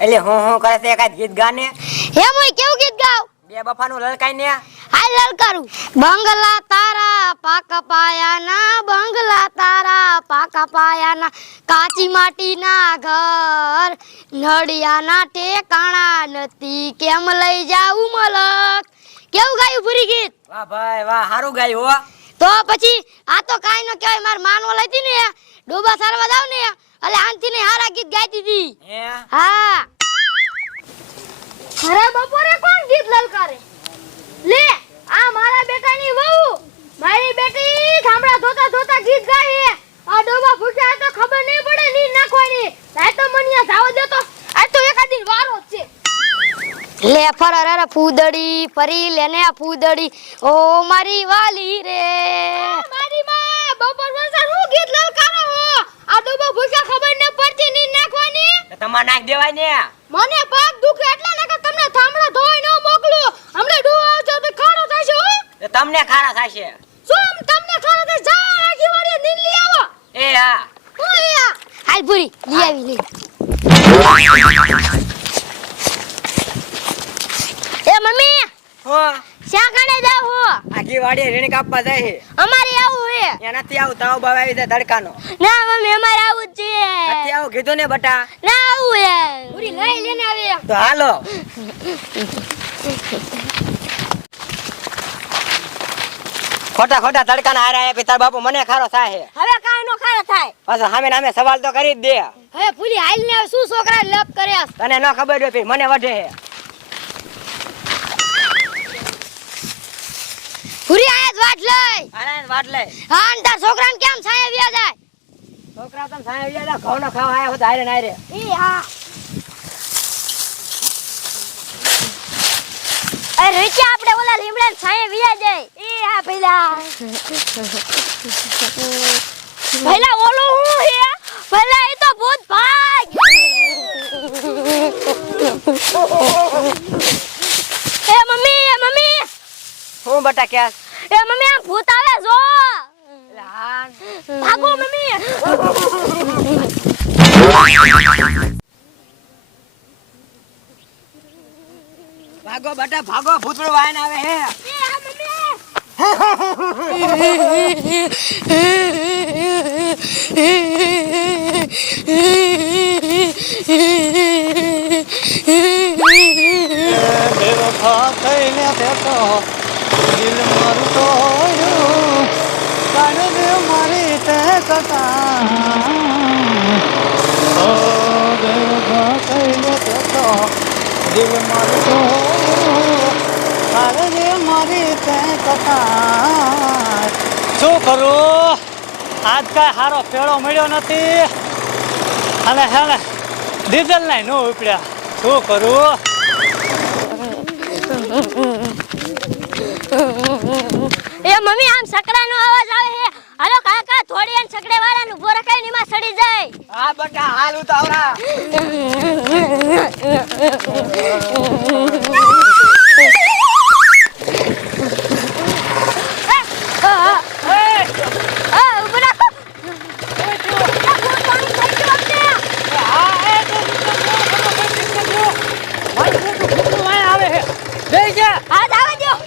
એટલે હું હું કરે છે એકાદ ગીત ગાને? હે મોય કેવું ગીત ગાવ? બે બફાનું લલકાઈ ને. હાલ લલકારું. બંગલા તારા પાક પાયાના બંગલા તારા પાક પાયાના કાચી માટીના ઘર નડિયાના ટેકાણા નથી કેમ લઈ જાવું મલક? કેવું ગાયું પૂરી ગીત? વાહ ભાઈ વાહ સારું ગાયું હો. તો પછી આ તો કાઈ ન કહેવાય માર માનવા લઈતી ને ડોબા સારવા જાવ ને એટલે આનથી ને હારા ગીત ગાઈતી હતી હા? અરે બપોરે કોણ ગીત લલકારે? લે આ મારા બેટાની વહુ. મારી બેટી થાંભળા ધોતા ધોતા ગીત ગાય આ ડોબા ફૂટ્યા તો ખબર નહીં પડે ની નાખવાની. લે ફરર અરે ફૂદડી ફરી લેને ફૂદડી. ઓ મારી વાલી રે. મારી માં બપોર વરસાદ હું ગીત લલકારો હો? આ ડોબા ભૂસા ખબર ન પડતી ની નાખવાની? તમાર નાખ દેવાય ને. મને પગ દુખે એટલે ને કે તમને થામડા ધોઈ ન મોકલું. હમણે ડો આવજો તો ખાડો થશે હો. તમને ખાડા થશે. શું તમને ખાડો થશે જા આખી વાડી નીન લઈ આવો. એ હા. હું આ. હાલ પૂરી લઈ આવી લઈ એ મમ્મી હો શા કાણે જાવ હો? આખી વાડી રેણી કાપવા જાય છે. અમારે આવું હે એનાથી આવું તાવ બાવ આવી જાય ધડકાનો. ના મમ્મી અમારે આવું જ છે નથી આવું કીધું ને બટા. ના આવું હે પૂરી લઈ લેને આવે તો હાલો. ખોટા ખોટા તડકાના હારે આયા તાર બાપુ મને ખારો થાય છે. હવે કાઈ નો ખારો થાય. પાછો સામે નામે સવાલ તો કરી જ દે. હવે પૂરી હાલ ને શું છોકરા લપ કર્યા તને ન ખબર હોય મને વઢે છે. પૂરી આયા વાટ લઈ. આને વાટ લે હા તાર છોકરાને કેમ છાય વ્યા જાય? છોકરા તમ સામે વિયા ખાવ ના ખાવ આયા હો હારે ને હારે. એ હા. અરે રીચા આપણે ઓલા લીમડા છાય વ્યા જાય. એ હા ભઈલા. ભઈલા ઓલો હું હે ભઈલા એ તો ભૂત ભાગ. મમ્મી હું બટા ક્યાં એ મમ્મી આ ભૂત આવે જો. ભાગો મમ્મી. ભાગો બટા ભાગો. ભૂતળો વાયન આવે હે. એ બેવફા થઈને તો દિલ મારું તોડ્યું. કાઢ મારી તે કથા. દિલ મારું તોડ્યું. કાઢ મારી તે કથા. શું કરું? આજ કાંઈ સારો પેળો મળ્યો નથી. અને હે ને ડીઝલ નાય ન ઉપડ્યા. શું કરું એ મમ્મી આમ સકડાનો અવાજ આવે છે. હાલો કાકા થોડી એન સકડે વાળાનું ઊભો રખાય નીમાં સડી જાય. હા બટા હાલ ઉતાવળા આ ઊભો રાખો આ ભૂત પાણી થઈ ગયું અમને. હા જાવા દ્યો.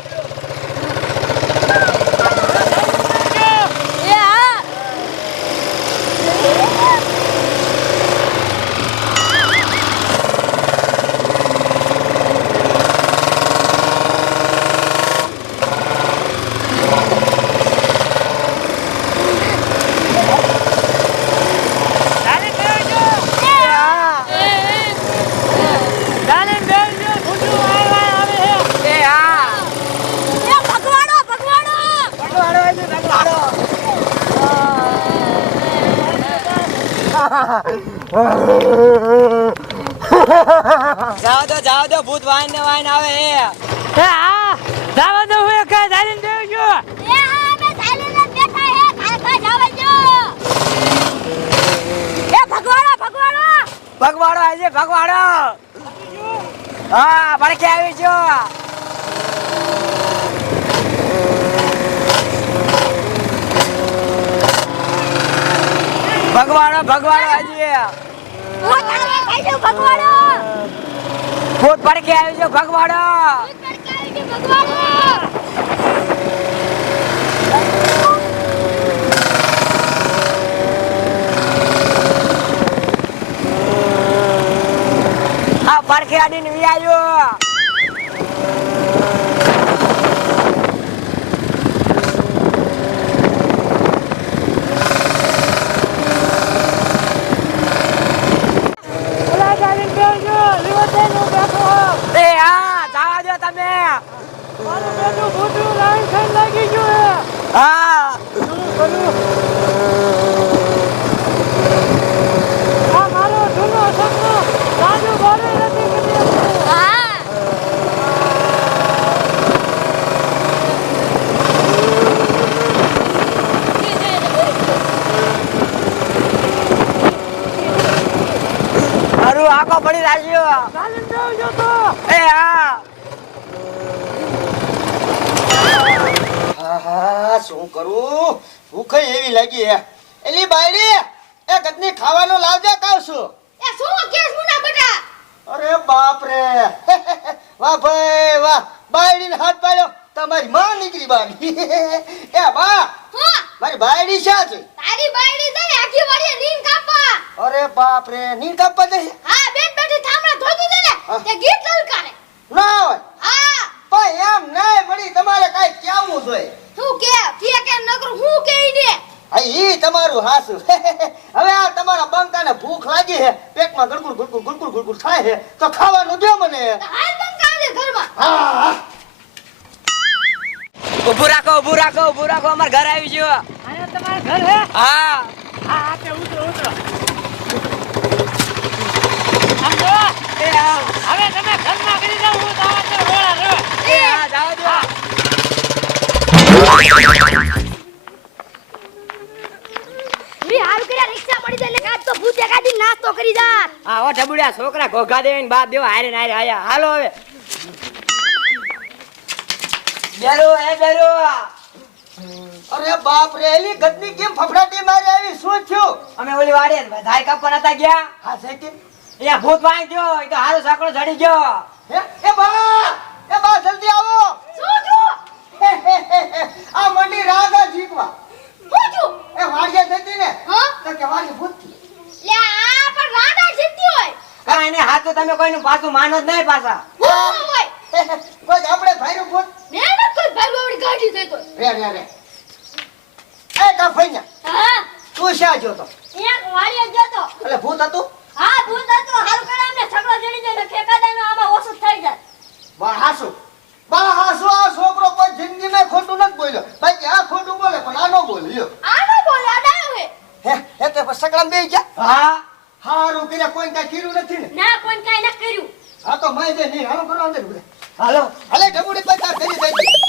એ હા એ હા એ ભગવાડો ભગવાડો ભગવાડો હોય છે ભગવાડો જાવ દો જાવ દો ભૂત વાઈન ને વાઈન આવે હે. એ હા અમે સાયલેન્ટ જ બેઠા હે કાકા જાવા દ્યો. એ ભગવાડો ભગવાડો ભગવાડો આજે ભગવાડો હા ભડકે આવી છો. ભગવાડો ભગવાડો જાવ ભગવાડો ભૂત પડકે આવી છે ભગવાડો આ પડકે અડીને વી આવ્યો ઓલા ગાડી બેસજો લીવરટેનું બેઠો એ હા જવા દો તમે મારું બેટું ભૂતું લાઈન થઈને લાગી ગયું હા શું કરું આ મારો જૂનો સપનો રાજુ બોલે નથી કરી શકતો. હા મારું રાખ્યો ચાલીને બેસજો તો. એ હા. આહા, શું કરું? ભૂખ એવી લાગી હે. એલી બાયડી એ ગદની ખાવાનું લાવજે કાવ છું એ શું કેસ મુના બટા? અરે બાપ રે વાહ ભાઈ વાહ. બાયડીને હાથ પાડ્યો. તમારી માં નીકળી બારી એ બા હા. મારી બાયડી શા છે? તારી બાયડી છે આખી વાડીએ નીન કાપા અરે બાપ રે હા બેન બેઠી થામડા ધોતી દે ને હા. તે ગીત લલકારે. ના હોય. હા. પણ એમ નહીં મળી તમારે કઈ કેવું જોઈએ. શું કે? કે કે નકર? હું કે દે? ઈ તમારું હાસુ. હવે આ તમારા બંકાને ભૂખ લાગી છે પેટમાં ગડગુડ ગુડગુડ ગુડગુડ ગુડગુડ થાય છે તો ખાવાનું દે મને. હાલ બંકા કાઢે ઘરમાં. હા. ઉભું રાખો ઉભું રાખો ઉભું રાખો. અમાર ઘર આવી ગયો. અહીંયા તમારું ઘર હે? હા. હા તે ઉતરો ઉતરો. આમ હવે તમે ઘરમાં કરી જાવ હું તો આવા તો રોળા રો એ જવા દો કર્યા રિક્ષા પડી જાય એટલે કાચ તો ભૂતે કાઢી નાસ્તો કરી જા હા ઓ ઠબુડિયા છોકરા ઘોઘા દેવીને બાપ દેવો હારે ને હારે આયા. હાલો હવે. બેરો એ બેરો. અરે બાપ રે એલી ગદની કેમ ફફડાટી મારી આવી? શું થયું? અમે ઓલી વાડે ધાય કાપવા નતા ગયા? હા છે કે અહીંયા ભૂત વાઈ ગયો એ તો હારો સાંકળો ચડી ગયો. એ બા એ બા જલ્દી આવો. શું જો આ મંડી રાગા જીકવા હું છું એ વાડિયા જતી ને હા? તો કે વાડી ભૂતથી. લે આ પણ રાડા જીતી હોય. કાંઈ નહીં હાથ તમે કોઈનું પાછું માનો જ નહીં પાછા. હોય. કોઈ આપણે ભાઈનું ભૂત? મહેનત કોઈ ભરવાડી ગાડી થઈ તો રે રે રે. એ કા ફઈના હા? તું શા જોતો એક વાડિયા જોતો એટલે ભૂત હતું? હા ભૂલ તો હાલ કરે અમને. છકડો જડી જાય ને ખેકાદાનો આમાં ઓછું થઈ જાય. બા હાસુ. બા હાસુ આ છોકરો કોઈ જિંદગીમાં ખોટું નથી બોલ્યો. ભાઈ આ ખોટું બોલે પણ આ ન બોલ્યો આનો બોલે આડા હે. હે હે તે પછી બે ગયા? હા. હારું કર્યા કોઈ કાઈ કર્યું નથી ને? ના કોઈ કાઈ ન કર્યું. હા તો મેં જે નહીં હાલો કરો અંદર હાલો. હાલે ઢબુડી પૈસા કરી દઈ